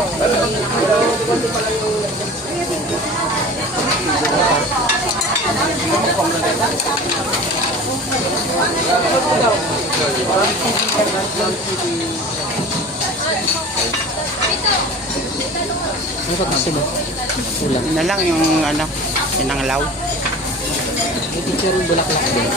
Ano ba gusto mo? Ulam. Na lang yung ano, sinanglaw. May teacher yung bulaklak din.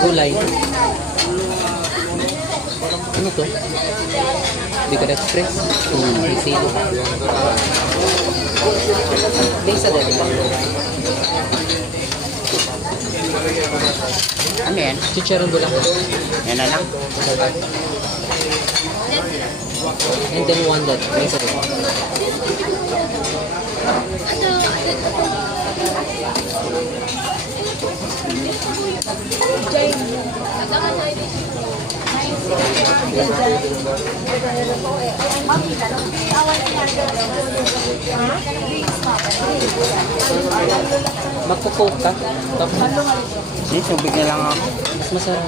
Gulay. Ano to? Bicol Express. Hmm. May silo. Lisa din. Ano yan? Chicharon bulaklak. Yan na lang. And then one that. Lisa din. Magpo-coke ka? Tapos Hindi, tubig na lang ako. mas masarap.